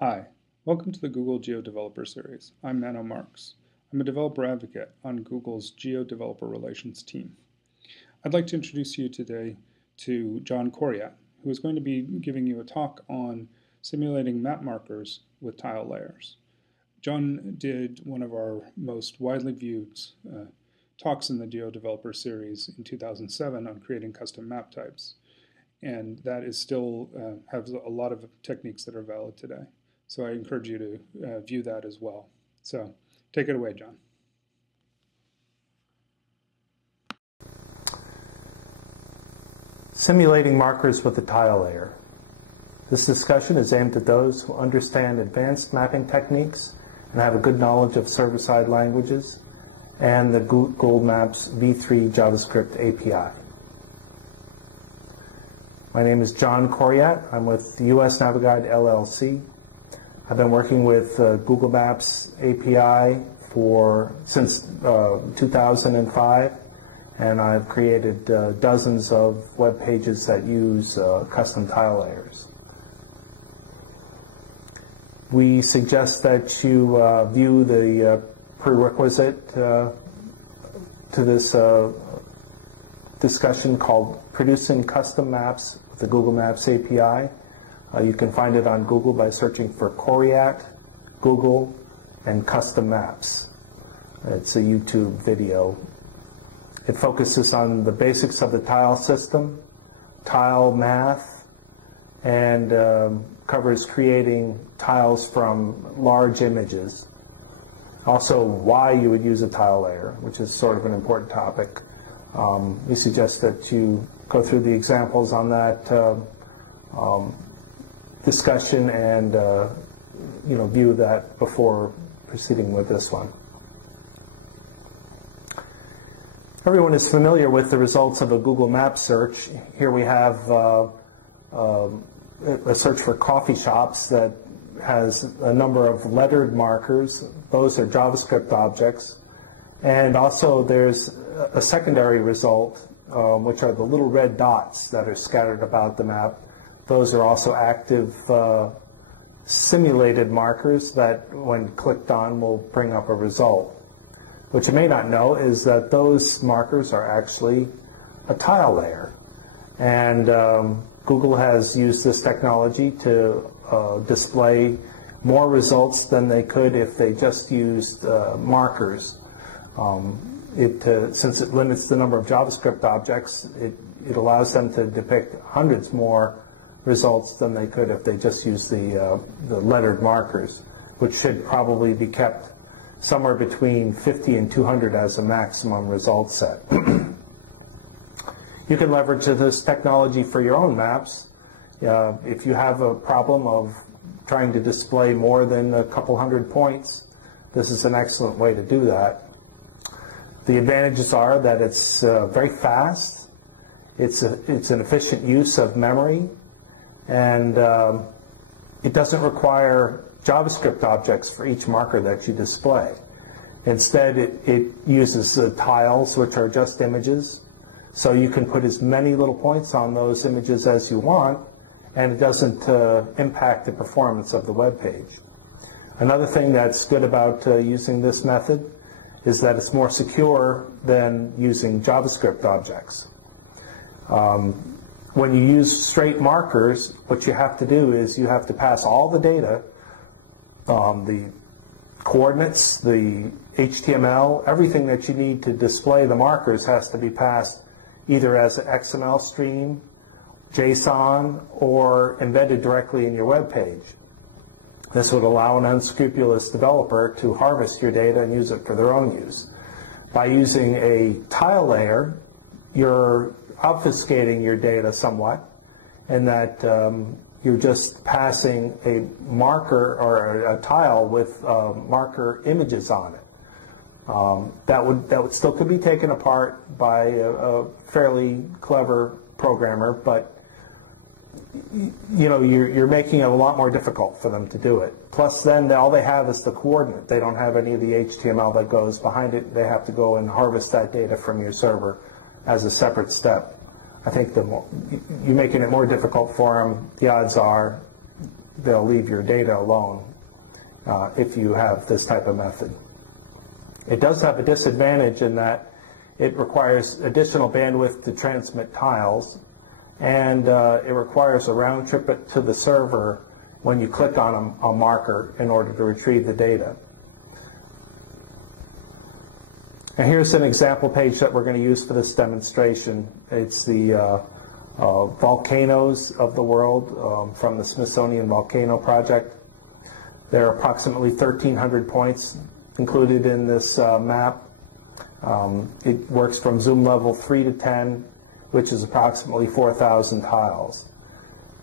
Hi, welcome to the Google Geo Developer Series. I'm Nano Marks. I'm a developer advocate on Google's Geo Developer Relations team. I'd like to introduce you today to John Coriat, who is going to be giving you a talk on simulating map markers with tile layers. John did one of our most widely viewed talks in the Geo Developer Series in 2007 on creating custom map types. And that is still has a lot of techniques that are valid today. So I encourage you to view that as well. So take it away, John. Simulating markers with the tile layer. This discussion is aimed at those who understand advanced mapping techniques and have a good knowledge of server-side languages and the Google Maps v3 JavaScript API. My name is John Coriat. I'm with US Naviguide LLC. I've been working with Google Maps API since 2005, and I've created dozens of web pages that use custom tile layers. We suggest that you view the prerequisite to this discussion called Producing Custom Maps with the Google Maps API. You can find it on Google by searching for Coriat, Google, and Custom Maps. It's a YouTube video. It focuses on the basics of the tile system, tile math, and covers creating tiles from large images. Also, why you would use a tile layer, which is sort of an important topic. We suggest that you go through the examples on that discussion and view that before proceeding with this one. Everyone is familiar with the results of a Google Maps search. Here we have a search for coffee shops that has a number of lettered markers. Those are JavaScript objects. And also there's a secondary result, which are the little red dots that are scattered about the map. Those are also active simulated markers that, when clicked on, will bring up a result. What you may not know is that those markers are actually a tile layer. And Google has used this technology to display more results than they could if they just used markers. Since it limits the number of JavaScript objects, it allows them to depict hundreds more results than they could if they just used the lettered markers, which should probably be kept somewhere between 50 and 200 as a maximum result set. You can leverage this technology for your own maps. If you have a problem of trying to display more than a couple hundred points, this is an excellent way to do that. The advantages are that it's very fast, it's an efficient use of memory, and it doesn't require JavaScript objects for each marker that you display. Instead, it uses tiles, which are just images, so you can put as many little points on those images as you want, and it doesn't impact the performance of the web page. Another thing that's good about using this method is that it's more secure than using JavaScript objects. When you use straight markers, what you have to do is you have to pass all the data, the coordinates, the HTML, everything that you need to display the markers has to be passed either as an XML stream, JSON, or embedded directly in your web page. This would allow an unscrupulous developer to harvest your data and use it for their own use. By using a tile layer, you're obfuscating your data somewhat, in that you're just passing a marker or a tile with marker images on it. That still could be taken apart by a fairly clever programmer, but you're making it a lot more difficult for them to do it. Plus, then all they have is the coordinate. They don't have any of the HTML that goes behind it. They have to go and harvest that data from your server as a separate step. I think you're making it more difficult for them. The odds are they'll leave your data alone if you have this type of method. It does have a disadvantage in that it requires additional bandwidth to transmit tiles, and it requires a round trip to the server when you click on a marker in order to retrieve the data. And here's an example page that we're going to use for this demonstration. It's the volcanoes of the world from the Smithsonian Volcano Project. There are approximately 1,300 points included in this map. It works from zoom level 3 to 10, which is approximately 4,000 tiles.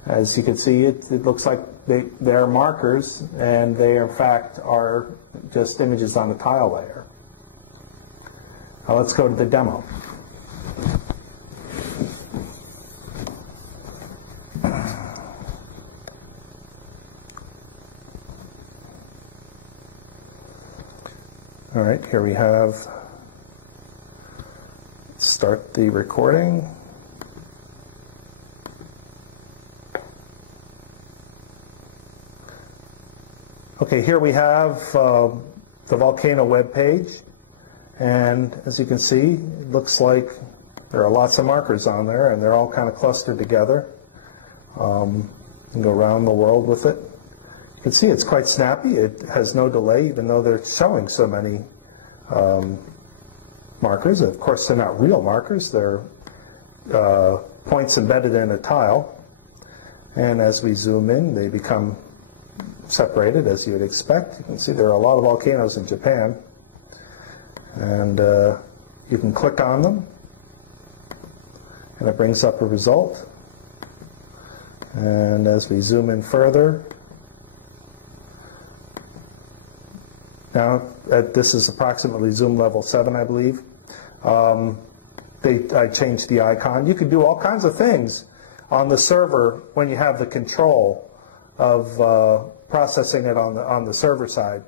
As you can see, it looks like they're markers, and they in fact are just images on the tile layer. Now let's go to the demo. All right, here we have, start the recording. Okay, here we have the volcano web page, and as you can see, it looks like there are lots of markers on there, and they're all kind of clustered together. You can go around the world with it. You can see it's quite snappy. It has no delay, even though they're showing so many markers. Of course, they're not real markers. They're points embedded in a tile. And as we zoom in, they become separated, as you would expect. You can see there are a lot of volcanoes in Japan. And you can click on them, and it brings up a result. And as we zoom in further, now, this is approximately zoom level 7, I believe. I changed the icon. You can do all kinds of things on the server when you have the control of processing it on the server side.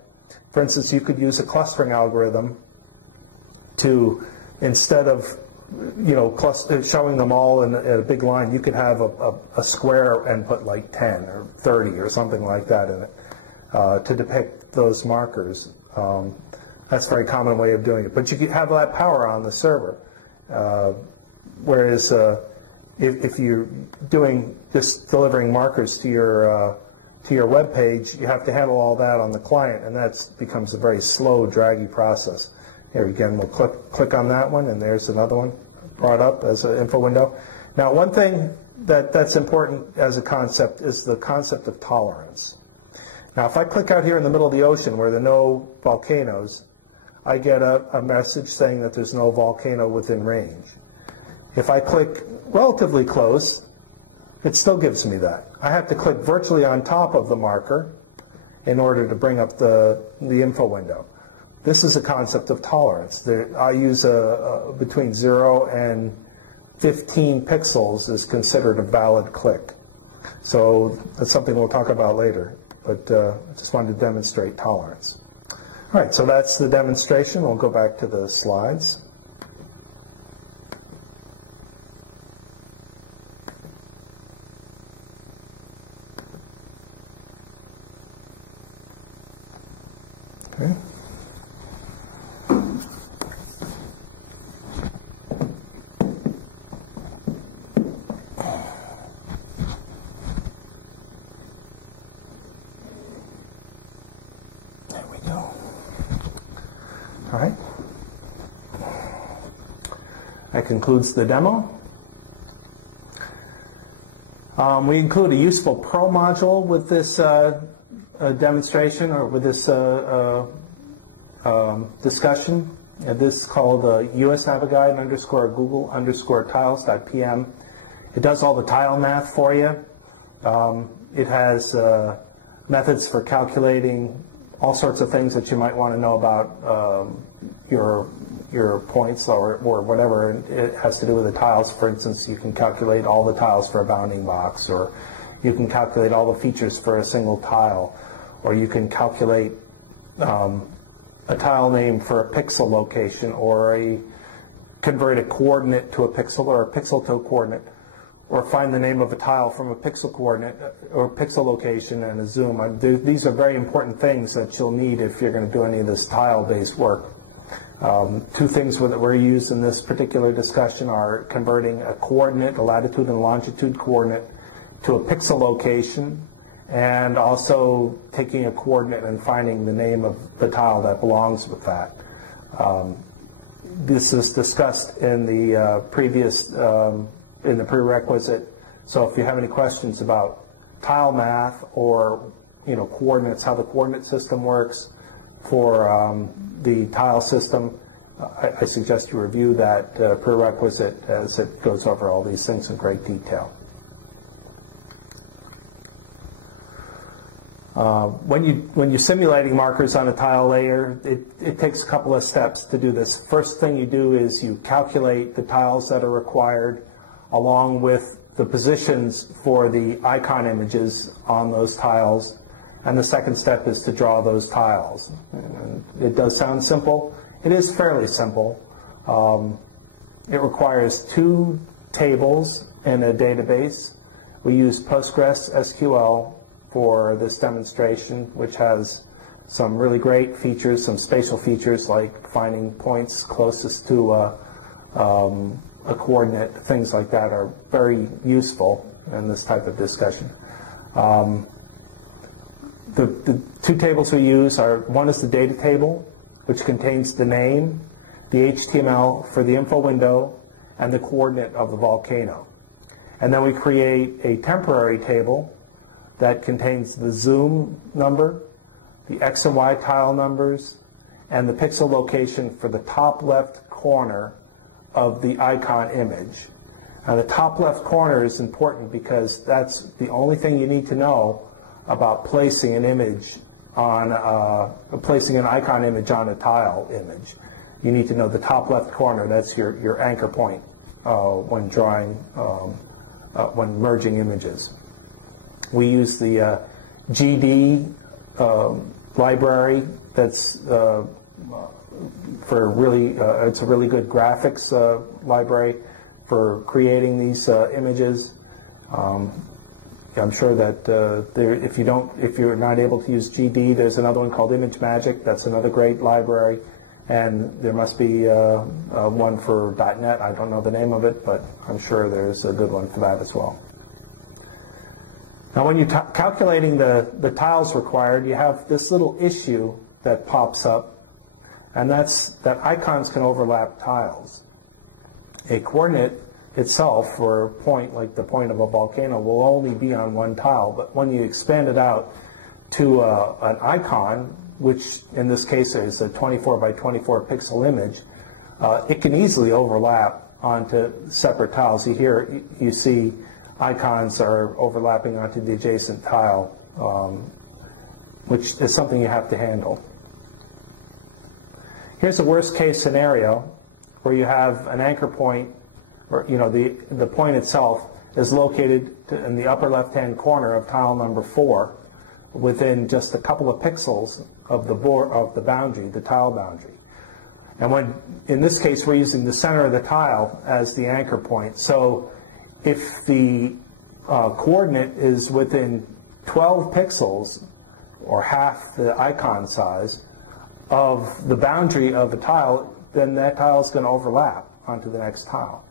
For instance, you could use a clustering algorithm to, instead of showing them all in a big line, you could have a square and put like 10 or 30 or something like that in it to depict those markers. That's a very common way of doing it. But you could have that power on the server. Whereas if you're doing just delivering markers to your web page, you have to handle all that on the client, and that becomes a very slow, draggy process. Here again, we'll click on that one, and there's another one brought up as an info window. Now, one thing that's important as a concept is the concept of tolerance. Now, if I click out here in the middle of the ocean where there are no volcanoes, I get a message saying that there's no volcano within range. If I click relatively close, it still gives me that. I have to click virtually on top of the marker in order to bring up the info window. This is a concept of tolerance. I use between 0 and 15 pixels is considered a valid click. So that's something we'll talk about later. But I just wanted to demonstrate tolerance. All right, so that's the demonstration. We'll go back to the slides. Okay. All right. That concludes the demo. We include a useful Perl module with this demonstration, or with this discussion. This is called usnaviguide _google _tiles.pm. It does all the tile math for you. It has methods for calculating all sorts of things that you might want to know about your points or whatever it has to do with the tiles. For instance, you can calculate all the tiles for a bounding box, or you can calculate all the features for a single tile, or you can calculate a tile name for a pixel location, or convert a coordinate to a pixel, or a pixel to a coordinate, or find the name of a tile from a pixel coordinate or pixel location and a zoom. These are very important things that you'll need if you're going to do any of this tile-based work. Two things that were used in this particular discussion are converting a coordinate, a latitude and longitude coordinate, to a pixel location, and also taking a coordinate and finding the name of the tile that belongs with that. This is discussed in the in the prerequisite. So if you have any questions about tile math or coordinates, how the coordinate system works for the tile system, I suggest you review that prerequisite as it goes over all these things in great detail. When you're simulating markers on a tile layer, it takes a couple of steps to do this. First thing you do is you calculate the tiles that are required along with the positions for the icon images on those tiles. And the second step is to draw those tiles. And it does sound simple. It is fairly simple. It requires two tables in a database. We use PostgreSQL for this demonstration, which has some really great features, some spatial features like finding points closest to a coordinate. Things like that are very useful in this type of discussion. The two tables we use are, one is the data table, which contains the name, the HTML for the info window, and the coordinate of the volcano. And then we create a temporary table that contains the zoom number, the X and Y tile numbers, and the pixel location for the top left corner of the icon image. Now the top left corner is important because that's the only thing you need to know about placing an image on, placing an icon image on a tile image. You need to know the top left corner. That's your anchor point when drawing, when merging images. We use the GD library. That's for really, it's a really good graphics library for creating these images. I'm sure that if you're not able to use GD, there's another one called ImageMagick. That's another great library, and there must be one for .NET. I don't know the name of it, but I'm sure there's a good one for that as well. Now, when you're calculating the tiles required, you have this little issue that pops up, and that's that icons can overlap tiles. A coordinate itself, for a point like the point of a volcano, will only be on one tile, but when you expand it out to an icon, which in this case is a 24 by 24 pixel image, it can easily overlap onto separate tiles. You see icons are overlapping onto the adjacent tile, which is something you have to handle. Here's a worst case scenario where you have an anchor point, or the point itself is located in the upper left-hand corner of tile number 4, within just a couple of pixels of the boundary, the tile boundary. And in this case, we're using the center of the tile as the anchor point. So if the coordinate is within 12 pixels, or half the icon size, of the boundary of the tile, then that tile is going to overlap onto the next tile.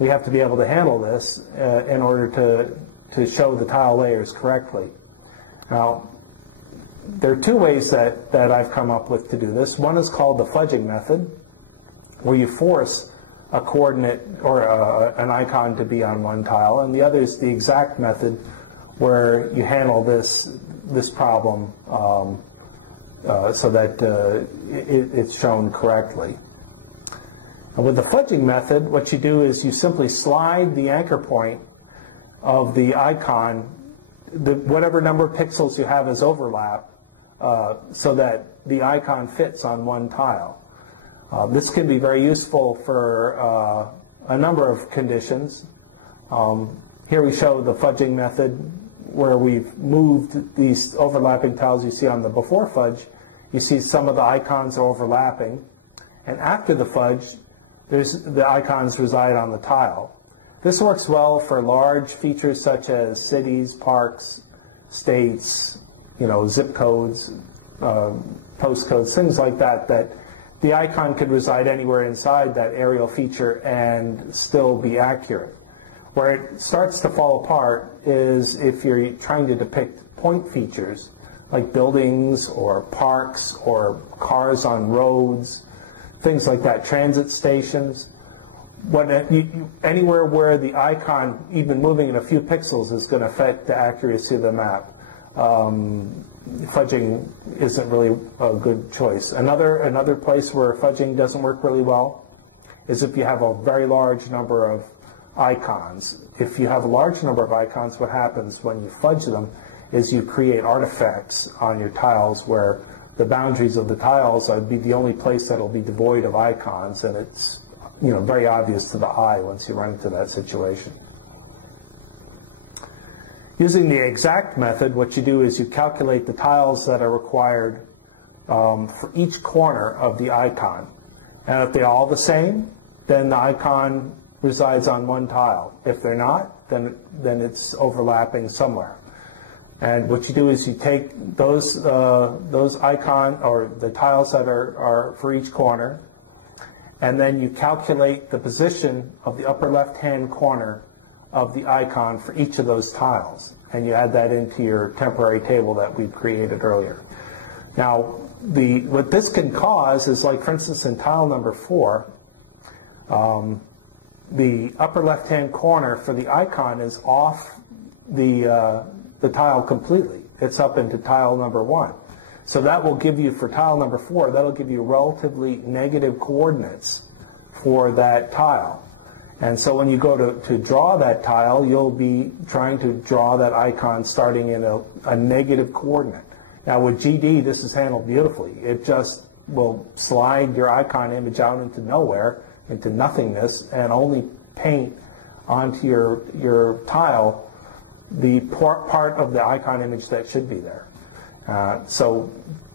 We have to be able to handle this in order to show the tile layers correctly. Now, there are two ways that I've come up with to do this. One is called the fudging method, where you force a coordinate or an icon to be on one tile, and the other is the exact method, where you handle this problem so that it's shown correctly. And with the fudging method, what you do is you simply slide the anchor point of the icon, whatever number of pixels you have as overlap, so that the icon fits on one tile. This can be very useful for a number of conditions. Here we show the fudging method where we've moved these overlapping tiles you see on the before fudge. You see some of the icons are overlapping. And after the fudge, the icons reside on the tile. This works well for large features such as cities, parks, states, zip codes, postcodes, things like that, that the icon could reside anywhere inside that aerial feature and still be accurate. Where it starts to fall apart is if you're trying to depict point features like buildings or parks or cars on roads, things like that, transit stations. Anywhere where the icon, even moving in a few pixels, is going to affect the accuracy of the map. Fudging isn't really a good choice. Another place where fudging doesn't work really well is if you have a very large number of icons. If you have a large number of icons, what happens when you fudge them is you create artifacts on your tiles where the boundaries of the tiles would be the only place that will be devoid of icons, and it's very obvious to the eye once you run into that situation. Using the exact method, what you do is you calculate the tiles that are required for each corner of the icon. And if they're all the same, then the icon resides on one tile. If they're not, then it's overlapping somewhere. And what you do is you take those icon or the tiles that are for each corner, and then you calculate the position of the upper left-hand corner of the icon for each of those tiles, and you add that into your temporary table that we created earlier. Now, what this can cause is, like for instance in tile number 4, the upper left-hand corner for the icon is off the tile completely. It's up into tile number 1. So that will give you, for tile number 4, that'll give you relatively negative coordinates for that tile. And so when you go to draw that tile, you'll be trying to draw that icon starting in a negative coordinate. Now with GD, this is handled beautifully. It just will slide your icon image out into nowhere, into nothingness, and only paint onto your tile the part of the icon image that should be there. So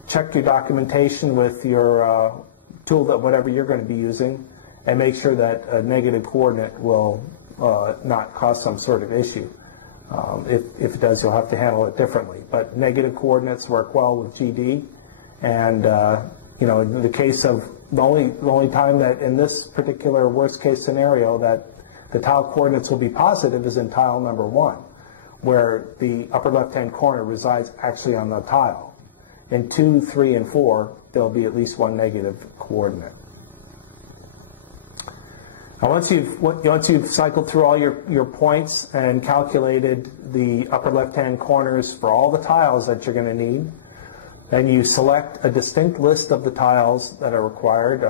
check your documentation with your tool, that whatever you're going to be using, and make sure that a negative coordinate will not cause some sort of issue. If it does, you'll have to handle it differently. But negative coordinates work well with GD, and in the case of the only time that in this particular worst case scenario that the tile coordinates will be positive is in tile number 1, where the upper left-hand corner resides actually on the tile. In 2, 3, and 4, there'll be at least one negative coordinate. Now, once you've cycled through all your points and calculated the upper left-hand corners for all the tiles that you're going to need, then you select a distinct list of the tiles that are required.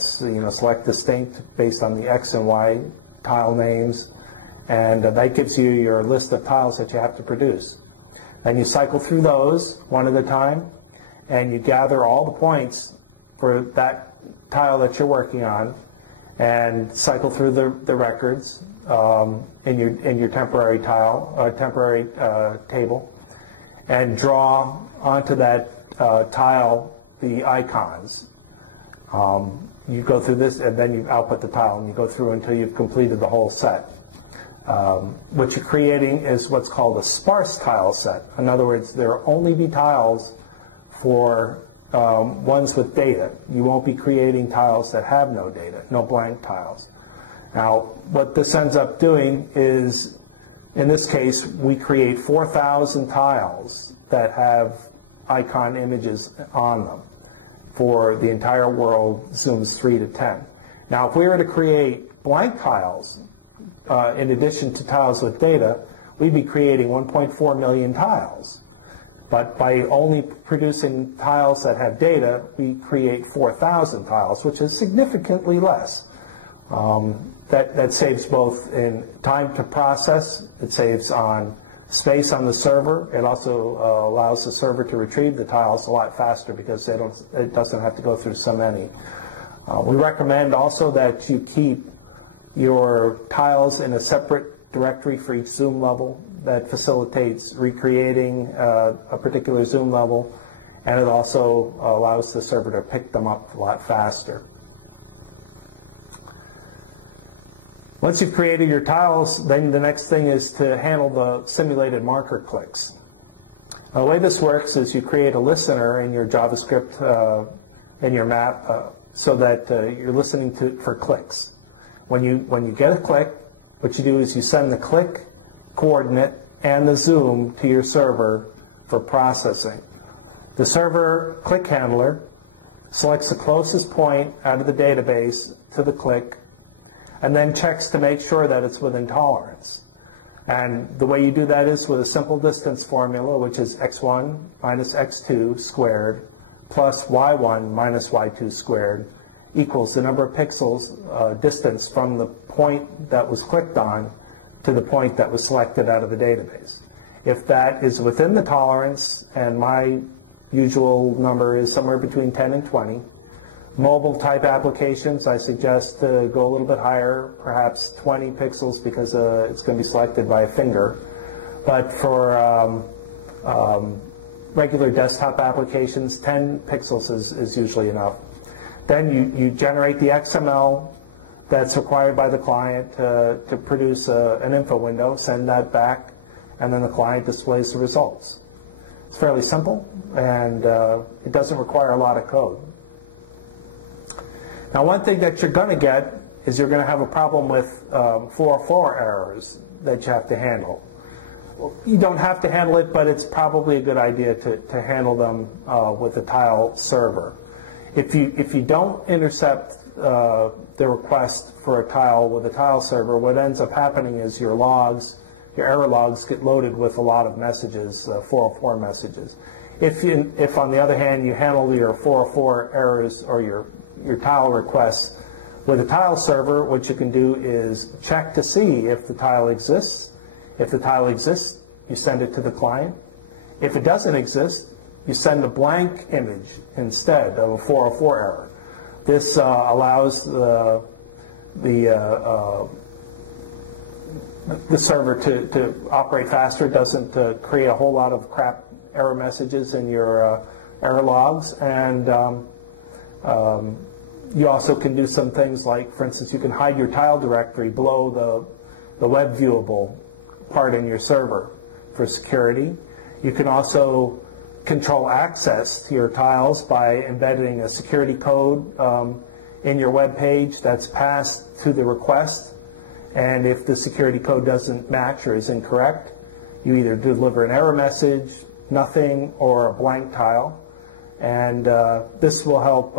Select distinct based on the X and Y tile names, and that gives you your list of tiles that you have to produce. Then you cycle through those one at a time, and you gather all the points for that tile that you're working on, and cycle through the records in your temporary table, and draw onto that tile the icons. You go through this, and then you output the tile, and you go through until you've completed the whole set. What you're creating is what's called a sparse tile set. In other words, there will only be tiles for ones with data. You won't be creating tiles that have no data, no blank tiles. Now, what this ends up doing is, in this case, we create 4,000 tiles that have icon images on them for the entire world, zooms 3 to 10. Now, if we were to create blank tiles, in addition to tiles with data, we'd be creating 1.4 million tiles. But by only producing tiles that have data, we create 4,000 tiles, which is significantly less. That saves both in time to process, it saves on space on the server. It also allows the server to retrieve the tiles a lot faster because it doesn't have to go through so many. We recommend also that you keep your tiles in a separate directory for each zoom level. That facilitates recreating a particular zoom level, and it also allows the server to pick them up a lot faster. Once you've created your tiles, then the next thing is to handle the simulated marker clicks. The way this works is you create a listener in your JavaScript, in your map, so that you're listening for clicks. When you get a click, what you do is you send the click coordinate and the zoom to your server for processing. The server click handler selects the closest point out of the database to the click and then checks to make sure that it's within tolerance. And the way you do that is with a simple distance formula, which is x1 minus x2 squared plus y1 minus y2 squared equals the number of pixels distance from the point that was clicked on to the point that was selected out of the database. If that is within the tolerance, and my usual number is somewhere between 10 and 20, mobile type applications, I suggest to go a little bit higher, perhaps 20 pixels because it's going to be selected by a finger. But for regular desktop applications, 10 pixels is usually enough. Then you generate the XML that's required by the client to produce an info window, send that back, and then the client displays the results. It's fairly simple, and it doesn't require a lot of code. Now, one thing that you're going to get is you're going to have a problem with 404 errors that you have to handle. You don't have to handle it, but it's probably a good idea to handle them with the tile server. If you don't intercept the request for a tile with a tile server, what ends up happening is your error logs get loaded with a lot of messages, 404 messages. If on the other hand you handle your 404 errors or your tile requests with a tile server, what you can do is check to see if the tile exists. If the tile exists, you send it to the client. If it doesn't exist, you send a blank image instead of a 404 error. This allows the server to operate faster. It doesn't create a whole lot of crap error messages in your error logs. And you also can do some things like, for instance, you can hide your tile directory below the web viewable part in your server for security. You can also control access to your tiles by embedding a security code in your web page that's passed to the request. And if the security code doesn't match or is incorrect, you either deliver an error message, nothing, or a blank tile. And this will help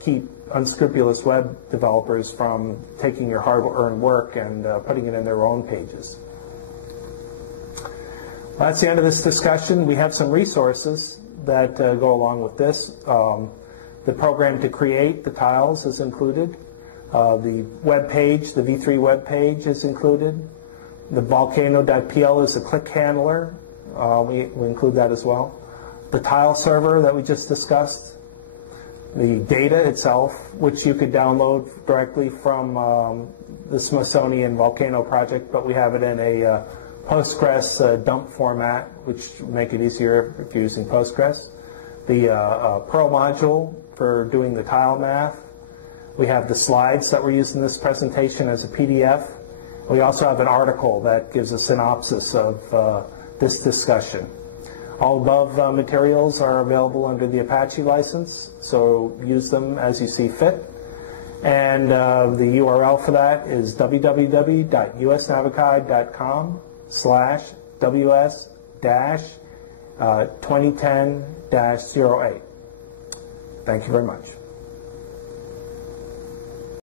keep unscrupulous web developers from taking your hard-earned work and putting it in their own pages. That's the end of this discussion. We have some resources that go along with this. The program to create the tiles is included. The web page, the V3 web page is included. The volcano.pl is a click handler. We include that as well. The tile server that we just discussed. The data itself, which you could download directly from the Smithsonian Volcano project, but we have it in a Postgres dump format, which will make it easier if you're using Postgres. The Perl module for doing the tile math. We have the slides that we're using in this presentation as a PDF. We also have an article that gives a synopsis of this discussion. All above materials are available under the Apache license, so use them as you see fit. And the URL for that is www.usnavikai.com/ws-2010-08. Thank you very much.